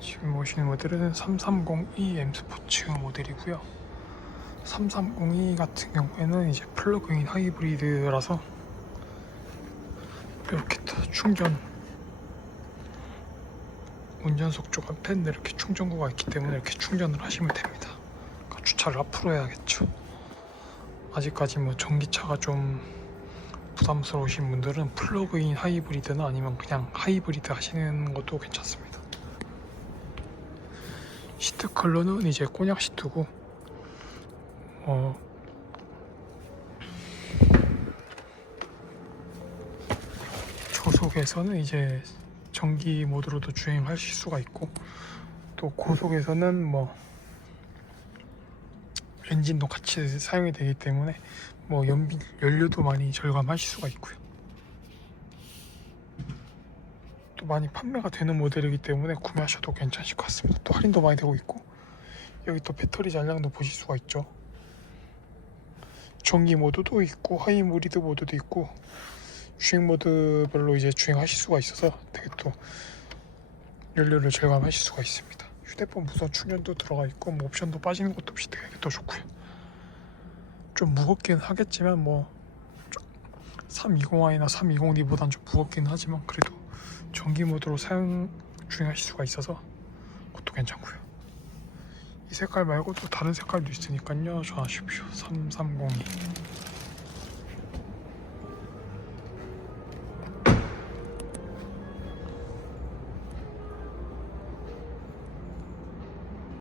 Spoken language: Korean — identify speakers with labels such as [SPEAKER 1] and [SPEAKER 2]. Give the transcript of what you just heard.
[SPEAKER 1] 지금 보시는 모델은 3302 M 스포츠 모델이고요. 3302 같은 경우에는 이제 플러그인 하이브리드라서 이렇게 또 충전 운전석 쪽 앞에 이렇게 충전구가 있기 때문에 이렇게 충전을 하시면 됩니다. 그러니까 주차를 앞으로 해야겠죠. 아직까지 뭐 전기차가 좀 부담스러우신 분들은 플러그인 하이브리드나 아니면 그냥 하이브리드 하시는 것도 괜찮습니다. 시트 컬러는 이제 꼬냑 시트고 어 초속에서는 이제 전기 모드로도 주행하실 수가 있고 또 고속에서는 뭐 엔진도 같이 사용이 되기 때문에 뭐 연비 연료도 많이 절감하실 수가 있고요. 또 많이 판매가 되는 모델이기 때문에 구매하셔도 괜찮으실 것 같습니다. 또 할인도 많이 되고 있고 여기 또 배터리 잔량도 보실 수가 있죠. 전기 모드도 있고 하이브리드 모드도 있고 주행 모드별로 이제 주행하실 수가 있어서 되게 또 연료를 절감하실 수가 있습니다. 휴대폰 무선 충전도 들어가 있고 뭐 옵션도 빠지는 것도 없이 되게 또 좋고요. 좀 무겁긴 하겠지만 뭐 320i나 320D보단 좀 무겁긴 하지만 그래도 전기 모드로 사용 주행하실 수가 있어서 그것도 괜찮고요. 이 색깔 말고 또 다른 색깔도 있으니까요. 전화주십시오. 3302